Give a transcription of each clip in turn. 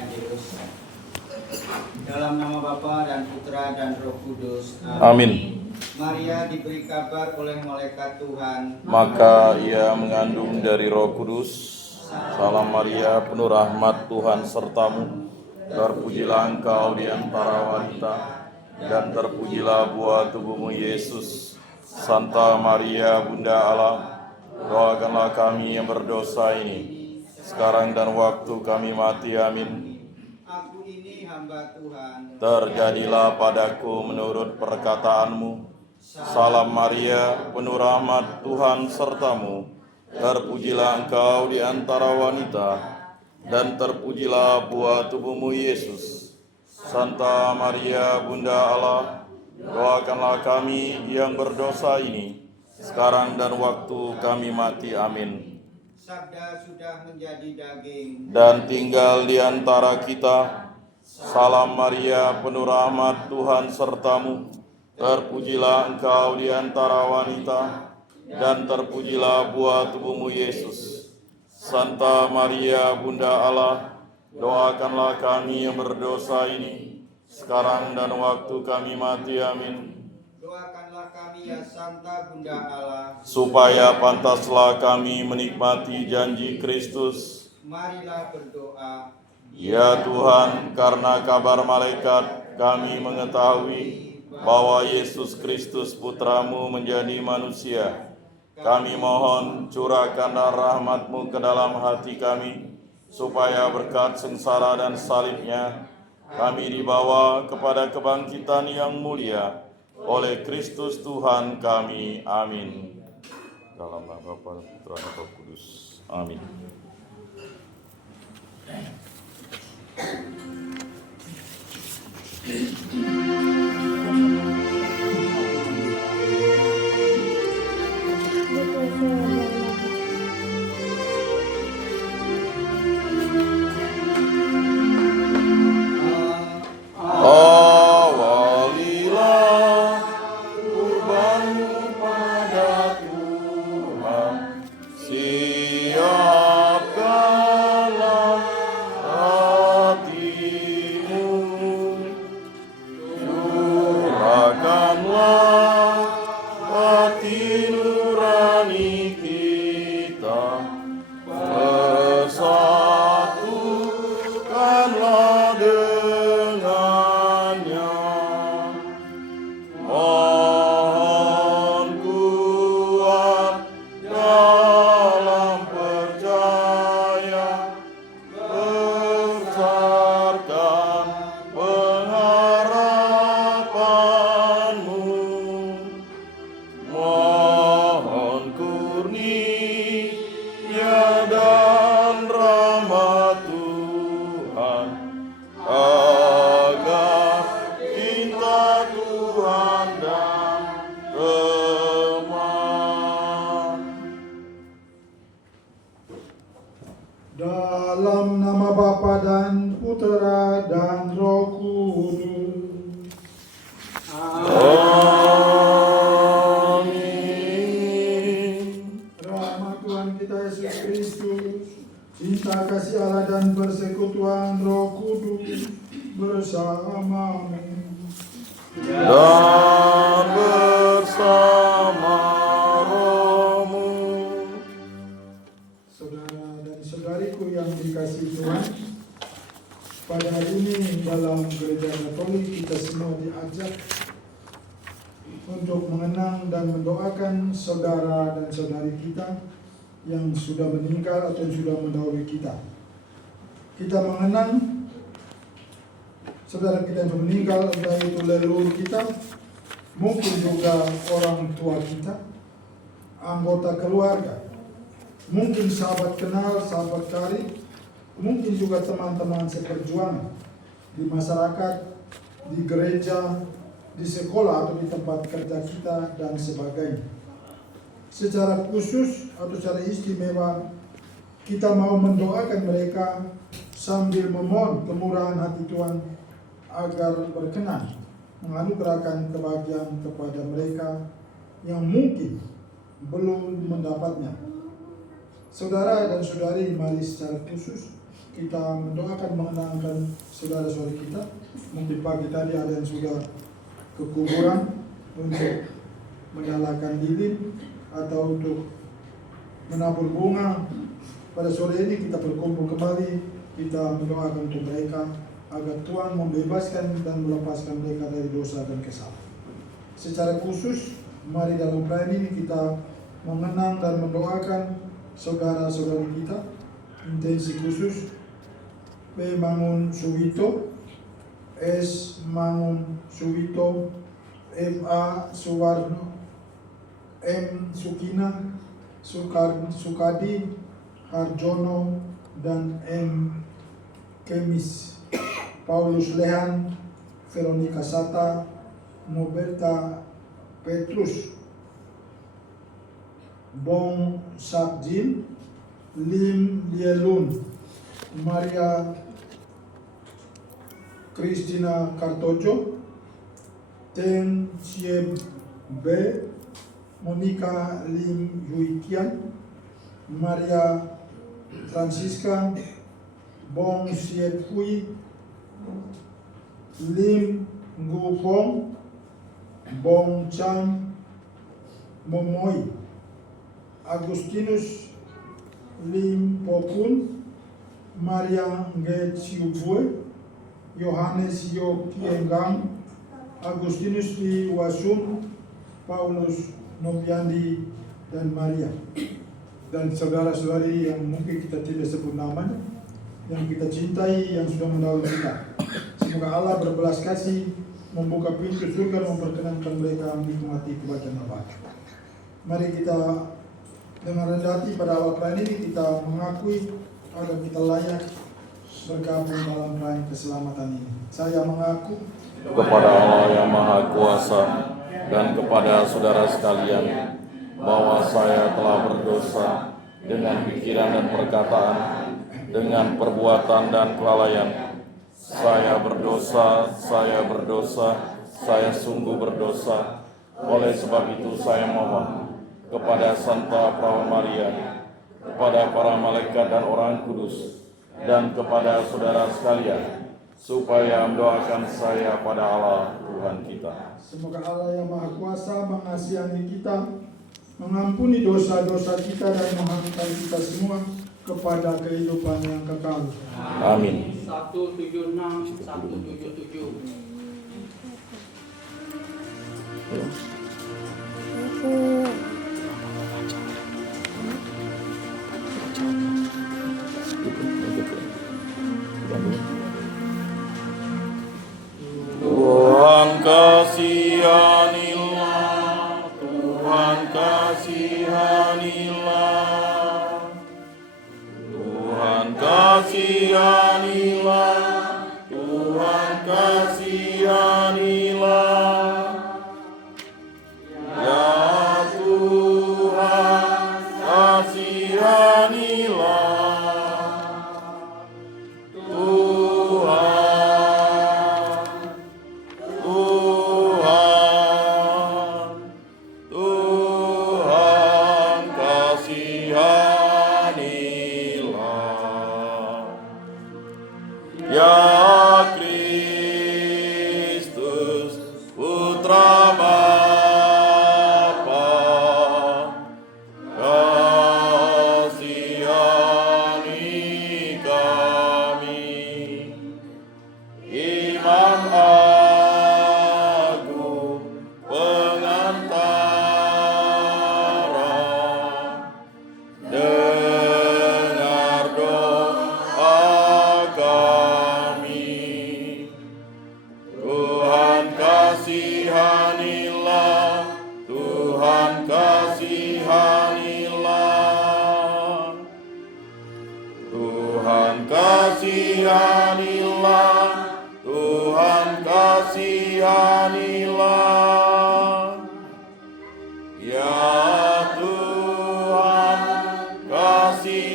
Angelus. Dalam nama Bapa dan Putra dan Roh Kudus. Amin. Maria diberi kabar oleh malaikat Tuhan, Maka ia mengandung dari Roh Kudus. Salam Maria, penuh rahmat, Tuhan sertamu. Terpujilah engkau di antara wanita, dan terpujilah buah tubuhmu Yesus. Santa Maria, Bunda Allah, doakanlah kami yang berdosa ini, sekarang dan waktu kami mati. Amin. aku ini hamba Tuhan. Terjadilah padaku menurut perkataanmu. Salam Maria, penuh rahmat, Tuhan sertamu. Terpujilah engkau di antara wanita, dan terpujilah buah tubuhmu Yesus. Santa Maria, Bunda Allah, doakanlah kami yang berdosa ini, sekarang dan waktu kami mati. Amin. Sabda sudah menjadi daging Dan tinggal di antara kita. Salam Maria, penuh rahmat, Tuhan sertamu. Terpujilah engkau di antara wanita, dan terpujilah buah tubuhmu Yesus. Santa Maria, Bunda Allah, doakanlah kami yang berdosa ini, sekarang dan waktu kami mati. Amin. Doakanlah kami ya Santa Bunda Allah, Supaya pantaslah kami menikmati janji Kristus. marilah berdoa. Ya Tuhan, karena kabar malaikat kami mengetahui bahwa Yesus Kristus Putramu menjadi manusia. Kami mohon curahkanlah rahmat-Mu ke dalam hati kami, supaya berkat sengsara dan salibnya kami dibawa kepada kebangkitan yang mulia oleh Kristus Tuhan kami. Amin. Dalam nama Bapa, Putra, dan Roh Kudus. Amin. Awalilah kurbanmu pada Tuhan, siapkanlah hatimu, curahkanlah hati nurani kita, bersatukanlah dengannya. Mohon kuat dalam percaya, besarkan pengharapanmu. Mohon kurnia dan rahmat Tuhan, agar cinta Tuhan dan teman. Dalam nama Bapa dan Putra dan Roh Kudus. Amin. Rahmat Tuhan kita Yesus Kristus, cinta kasih Allah dan persekutuan Roh Kudus bersamamu. Dan bersama rohmu. Saudara dan saudariku yang dikasihi Tuhan, pada hari ini dalam Gereja Katolik kita semua diajak untuk mengenang dan mendoakan saudara dan saudari kita yang sudah meninggal atau sudah mendahului kita. Kita mengenang saudara kita yang meninggal, entah itu leluhur kita, mungkin juga orang tua kita, anggota keluarga, mungkin sahabat kenal, sahabat karib, mungkin juga teman-teman seperjuangan di masyarakat, di gereja, di sekolah atau di tempat kerja kita dan sebagainya. Secara khusus atau secara istimewa kita mau mendoakan mereka sambil memohon kemurahan hati Tuhan agar berkenan menganugerahkan kebahagiaan kepada mereka yang mungkin belum mendapatnya. Saudara dan saudari, mari secara khusus kita mendoakan mengenangkan saudara-saudara kita. Mungkin pagi tadi ada yang sudah ke kuburan untuk menyalakan lilin atau untuk menabur bunga. Pada sore ini kita berkumpul kembali, kita mendoakan untuk mereka agar Tuhan membebaskan dan melepaskan mereka dari dosa dan kesalahan. Secara khusus, mari dalam perayaan ini kita mengenang dan mendoakan saudara-saudari kita. Intensi khusus P. Mangun Suwito, S. Mangun Suwito, F. A. Suwarno, M. Sukina, Sukadi, Harjono, dan M. Kemis, Paulus Lehan, Veronica Sata, Noberta Petrus, Bong Sakjin, Lim Lielun, Maria Christina Kartojo, Teng Sieb B, Monica Lim Yuikian, Maria Francisca, Bong Siet Hui, Lim Ngu Pong, Bong Cham Momoi, Agustinus Lim Popun, Maria Nge Chiubue, Yohanes Yo Kiengang, Agustinus Li Wasum, Paulus Noviandi, dan Maria. Dan saudara-saudari yang mungkin kita tidak sebut namanya, yang kita cintai, yang sudah mendahului kita. Semoga Allah berbelas kasih, membuka pintu surga, memperkenankan mereka menikmati kebaikan Allah. Mari kita dengan rendah hati pada awal perayaan ini kita mengakui agar kita layak bergabung dalam perayaan keselamatan ini. Saya mengaku kepada Allah yang Maha Kuasa dan kepada saudara sekalian bahwa saya telah berdosa dengan pikiran dan perkataan, dengan perbuatan dan kelalaian. Saya berdosa, saya sungguh berdosa. Oleh sebab itu saya mohon kepada Santa Perawan Maria, kepada para malaikat dan orang kudus, dan kepada saudara sekalian, supaya mendoakan saya pada Allah Tuhan kita. semoga Allah yang Maha Kuasa mengasihani kita, mengampuni dosa-dosa kita, dan menghantar kita semua kepada kehidupan yang kekal. Amin. 176 177. Tuhan kasihanilah, Tuhan kasihanilah, Tuhan kasihanilah, Tuhan kasihanilah. Ya Tuhan kasihanilah, Tuhan kasihanilah. Ya Kristus Putra Bapa, kasihani kami. Imam Agung Pengantara, dengar doa kami. Tuhan kasihanilah, Tuhan kasihanilah, Tuhan kasihanilah, Tuhan kasihanilah. Ya Tuhan kasihanilah,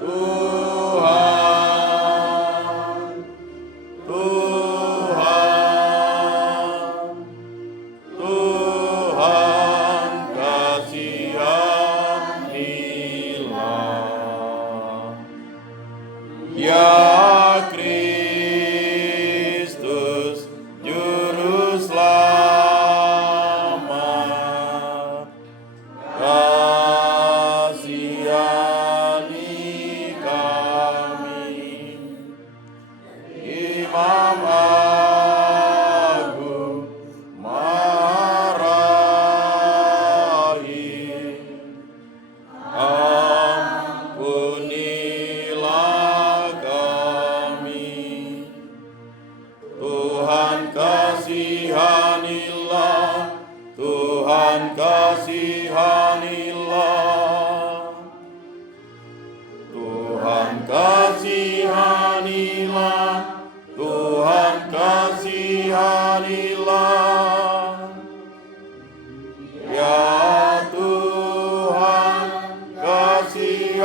Tuhan, Tuhan, Tuhan kasihanilah. Ya Kristus, Juru Selamat, kasihani kami. Imam Agung Marahim, ampunilah kami. Tuhan kasihanilah, Tuhan kasihanilah, Tuhan kasihanilah, Tuhan kasihanilah. Ya Tuhan kasihanilah,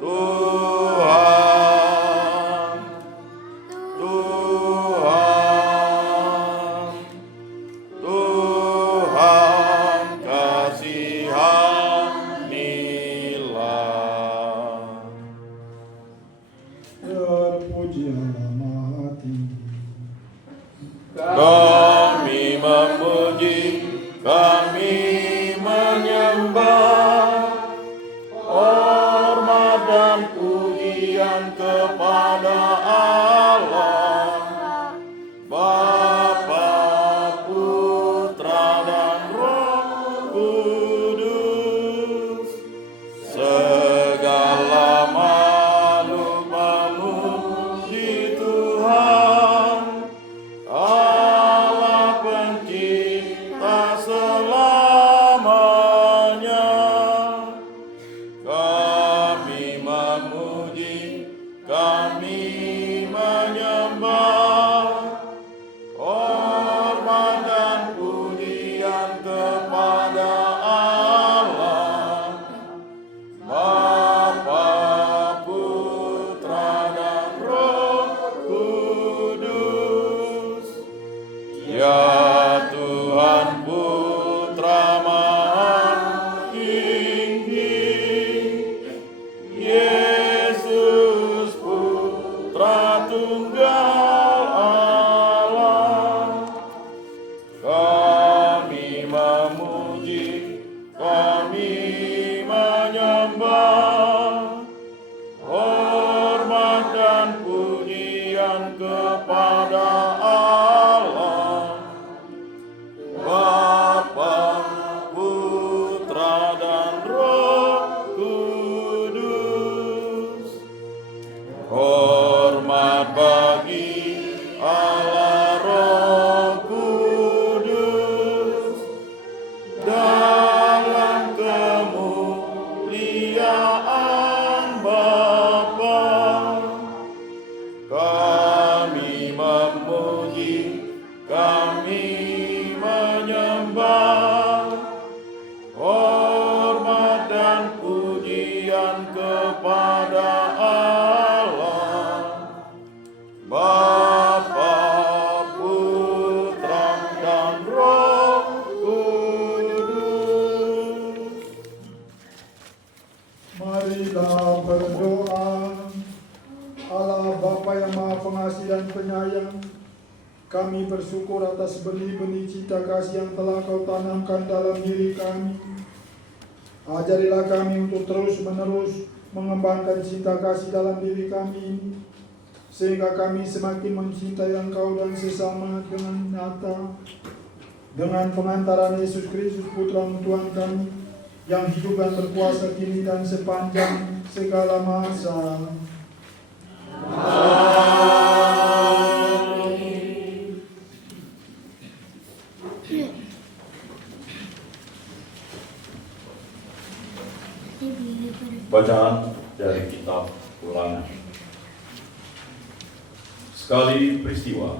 Tuhan, Tuhan, Tuhan kasihanilah. Terpuji Allah Maha Tinggi. Kami memuji, kami menyembah, hormat dan pujian kepada Allah, Bapa, Putra dan Roh Kudus. Segala makhluk memuji Tuhan, Allah pencipta selamanya. Kami memuji, kami menyembah, hormat dan pujian kepada Allah, Bapa, Putra dan Roh Kudus. Ya Tuhan Putra Maha Tinggi, Yesus Putra Tunggal Allah, kami memuji, kami menyembah, hormat dan pujian kepada Allah, Bapa, Putra dan Roh Kudus. Hormat bagi Allah Roh Kudus dalam kemuliaan Bapa. Kami memuji, kami menyembah, hormat dan pujian kepada Allah, Bapa, Putra dan Roh Kudus. Marilah berdoa. Allah Bapa yang Maha Pengasih dan Penyayang, kami bersyukur atas benih-benih cinta kasih yang telah Kau tanamkan dalam diri kami. Ajarilah kami untuk terus-menerus mengembangkan cinta kasih dalam diri kami ini, sehingga kami semakin mencintai Engkau dan sesama dengan nyata. Dengan pengantaran Yesus Kristus Putra Tuhan kami, yang hidup dan berkuasa kini dan sepanjang segala masa. Bacaan dari kitab Ulangan. Sekali peristiwa,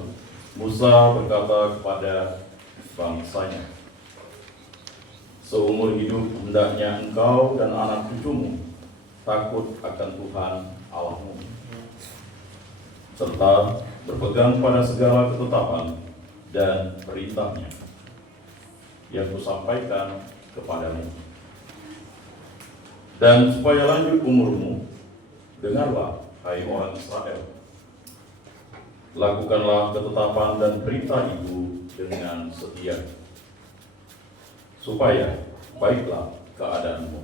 Musa berkata kepada bangsanya, seumur hidup hendaknya engkau dan anak cucumu takut akan Tuhan Allahmu, serta berpegang pada segala ketetapan dan perintahnya yang kusampaikan kepadamu. Dan supaya lanjut umurmu, dengarlah, hai orang Israel. Lakukanlah ketetapan dan perintah itu dengan setia, supaya baiklah keadaanmu,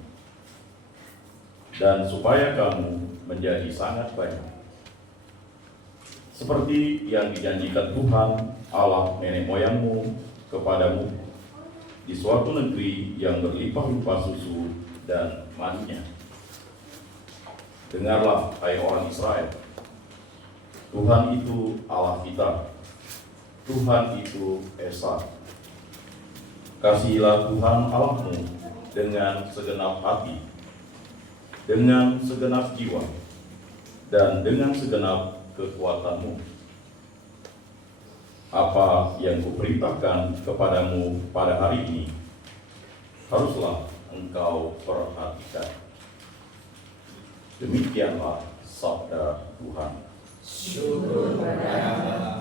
dan supaya kamu menjadi sangat banyak, seperti yang dijanjikan Tuhan Allah nenek moyangmu kepadamu di suatu negeri yang berlimpah-limpah susu dan manisnya. Dengarlah, hai orang Israel, Tuhan itu Allah kita, Tuhan itu Esa. Kasihilah Tuhan Allahmu dengan segenap hati, dengan segenap jiwa, dan dengan segenap kekuatanmu. Apa yang kuperintahkan kepadamu pada hari ini, haruslah engkau perhatikan. Demikianlah sabda Tuhan. Syukur pada Allah.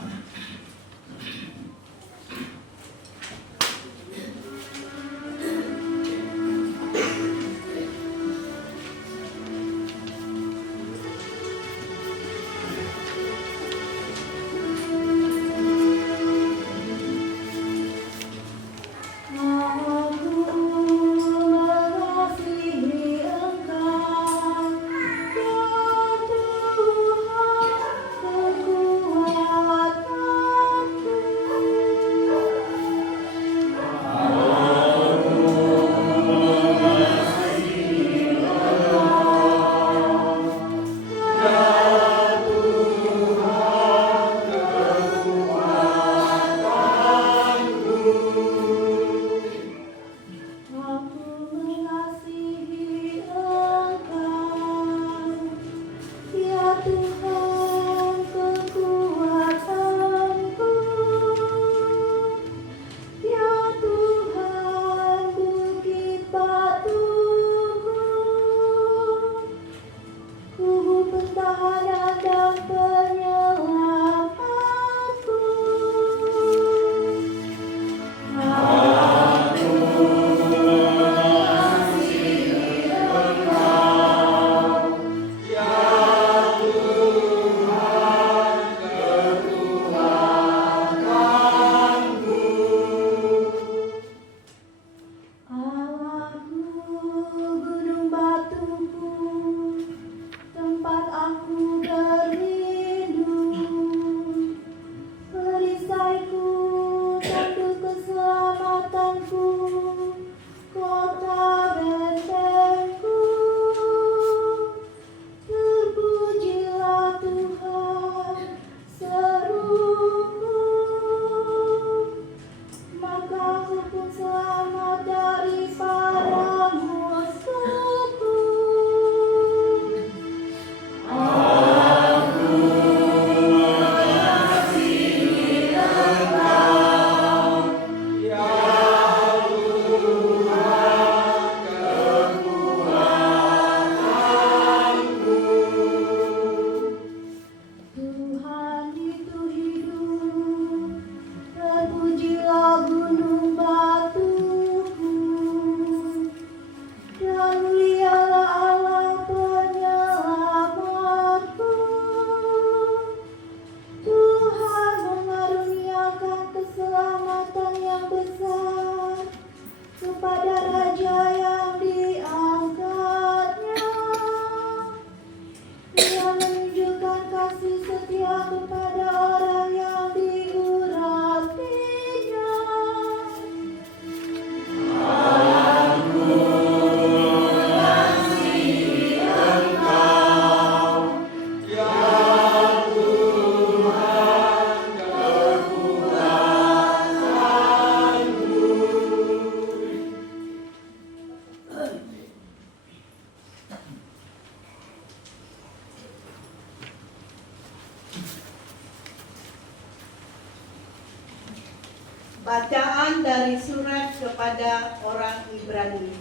Bacaan dari surat kepada orang Ibrani.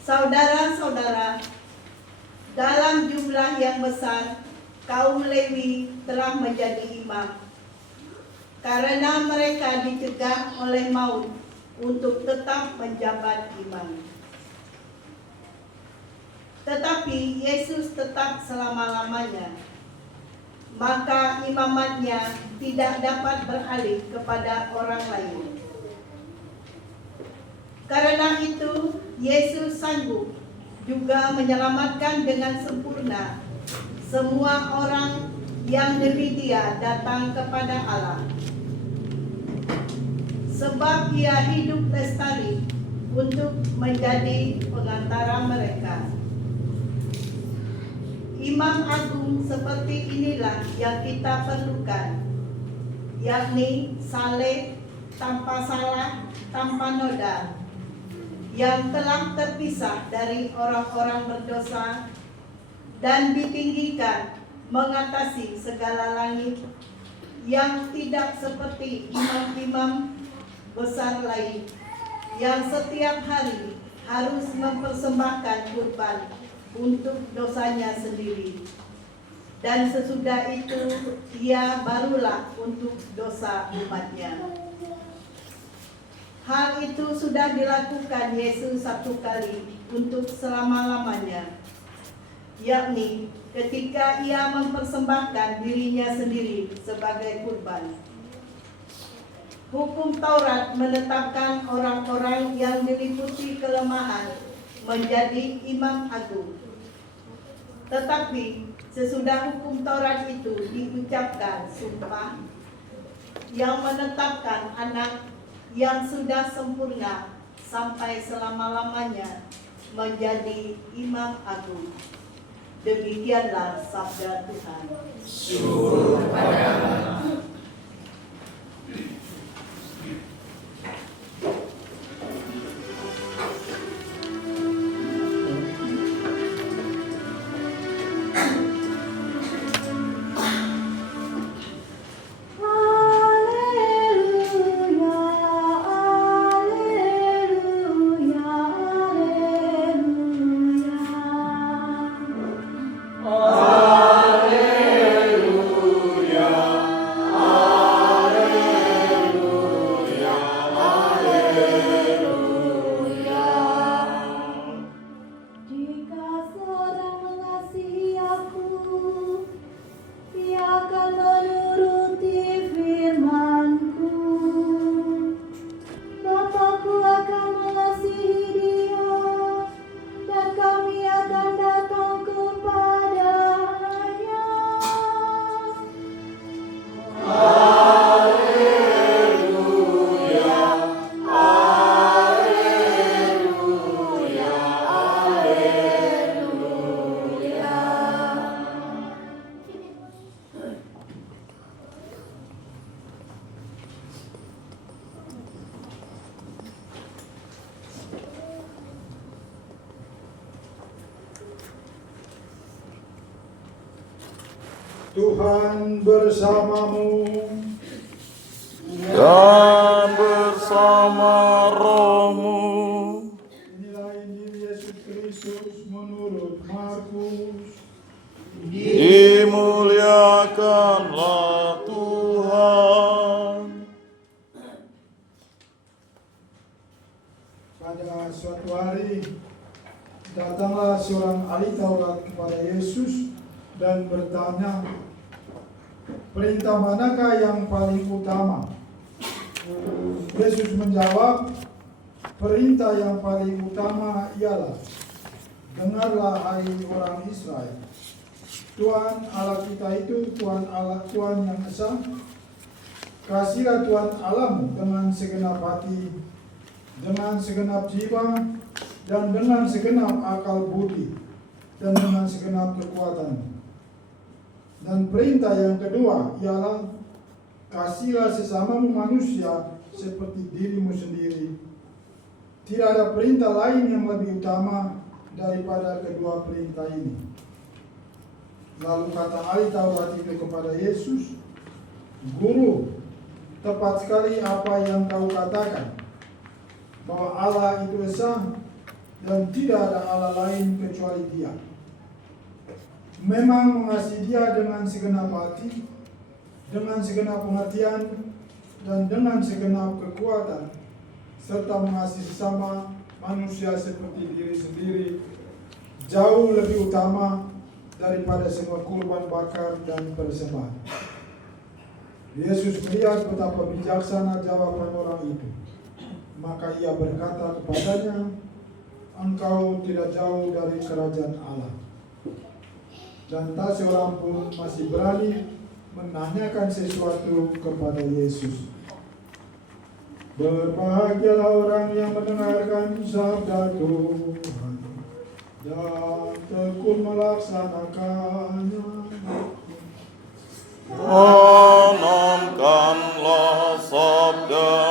Saudara-saudara, dalam jumlah yang besar, kaum Lewi telah menjadi imam, karena mereka dicegah oleh maut untuk tetap menjabat imam. Tetapi Yesus tetap selama-lamanya. Maka imamatnya tidak dapat beralih kepada orang lain. Karena itu, Yesus sanggup juga menyelamatkan dengan sempurna semua orang yang demi Dia datang kepada Allah. Sebab Ia hidup lestari untuk menjadi pengantara mereka. Imam agung seperti inilah yang kita perlukan, yakni saleh, tanpa salah, tanpa noda, yang telah terpisah dari orang-orang berdosa dan ditinggikan mengatasi segala langit, yang tidak seperti imam-imam besar lain yang setiap hari harus mempersembahkan kurban untuk dosanya sendiri, dan sesudah itu ia barulah untuk dosa umatnya. Hal itu sudah dilakukan Yesus satu kali untuk selama-lamanya, yakni ketika Ia mempersembahkan dirinya sendiri sebagai kurban. Hukum Taurat menetapkan orang-orang yang diliputi kelemahan menjadi imam agung. Tetapi sesudah hukum Taurat itu diucapkan sumpah yang menetapkan anak yang sudah sempurna sampai selama-lamanya menjadi imam agung. Demikianlah sabda Tuhan. Syukur pada Allah. Tuhan bersamamu. Dan bersama rohmu. Inilah Injil Yesus Kristus menurut Markus. Dimuliakanlah Tuhan. Pada suatu hari datanglah seorang ahli Taurat kepada Yesus dan bertanya, perintah manakah yang paling utama? Yesus menjawab, perintah yang paling utama ialah, dengarlah hai orang Israel, Tuhan Allah kita itu Tuhan yang esa. Kasihlah Tuhan Allahmu dengan segenap hati, dengan segenap jiwa, dan dengan segenap akal budi, dan dengan segenap kekuatan. Dan perintah yang kedua ialah, kasihlah sesamamu manusia seperti dirimu sendiri. Tidak ada perintah lain yang lebih utama daripada kedua perintah ini. Lalu kata ahli Taurat itu kepada Yesus, Guru, tepat sekali apa yang kau katakan, bahwa Allah itu esa dan tidak ada Allah lain kecuali Dia. Memang mengasihi Dia dengan segenap hati, dengan segenap pengertian, dan dengan segenap kekuatan, serta mengasihi sesama manusia seperti diri sendiri, jauh lebih utama daripada semua kurban bakar dan persembahan. Yesus melihat betapa bijaksana jawaban orang itu. Maka ia berkata kepadanya, engkau tidak jauh dari kerajaan Allah. Dan tak seorang pun masih berani menanyakan sesuatu kepada Yesus. Berbahagialah orang yang mendengarkan sabda Tuhan dan tekun melaksanakannya. Tanamkanlah sabda